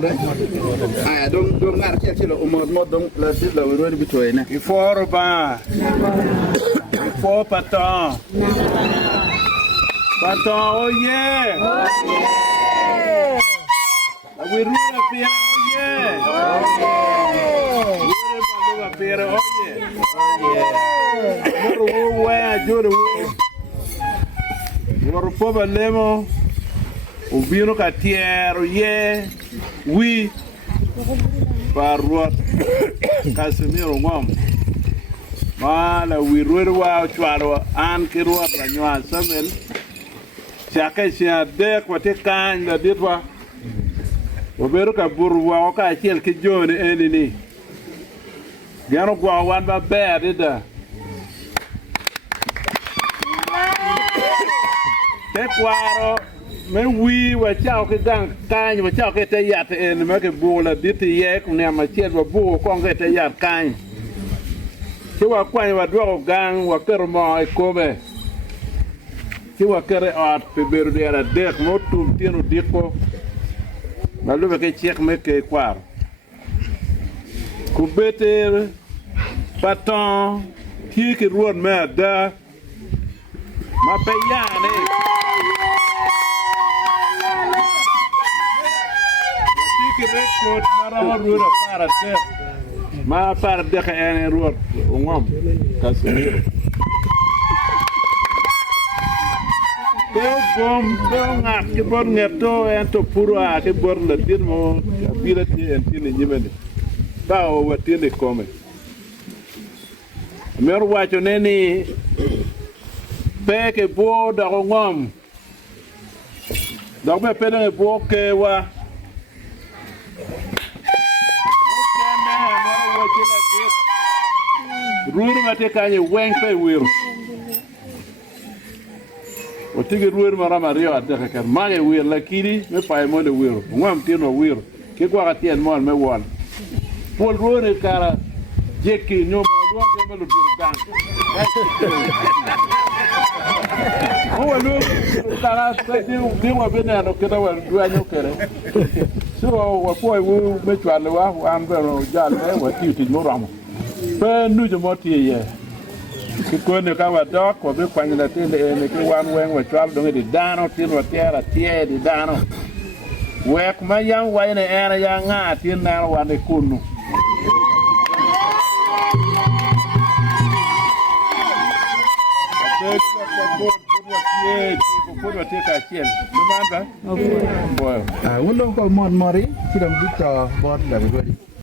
mod dong ngar chelo mod dong la dit la wiro bitoy na Iforo ba. Ifo paton. Paton oye. Wiru na pira oye. Wiru ba pira oye. Moro wo ajuru. Moro poba lemo. Ubino katiero ye. Wi. Rwot Kasimiro Ongom mala Wiro wa chwalo an ki Rwot la nywa samel chaka sia de ko te kan la ditwa oberu ka burwa ka chiel ki jone enini gano gwa wan ba bad da te kwaro men wi wa chao ke gang kan wa chao ke te yat en ma ke bula dit ye ku ne ma chet wa bu ko ke te yat kan ti wa kwan wa do gang wa ker mo e kobe ti wa ker at pe beru de la dek mo tum tienu diko ma lu ke chek me ke kwar ku bete paton ti ke ruon me da ma pe yane record mara Rwot para de ma para de ka ene Rwot Ongom Kasimiro bom ngak ke bon ngeto en to pura ke bor la dir mo bira ti en tin nyimene ta o watine come mer wacho neni peke bo da Ongom dog be pede bo ke wa Ruuru mate kanye weng pe Wiro. O tigi ruuru marama rio adeka kan mange Wiro lakini me pa mo de Wiro. Ngam tino Wiro. Ke kwa tien mon me won. Pol ruuru kara jeki nyoma ruo ke me lu dan. O lu kara pe di wa bena no keda wa du anyo kere. So wa po wu me chwale wa ambero jale wa titi mo ramo. Pe nu jo moti ye ki ko ne ka wa dok ko be kwany la tinde ne ki wan wen wa chwal do di dano tin wa tiera tie di dano wek ma yang wa ne era ya nga tin na wa ne kunu uno ko mon mori ti dam dito bod la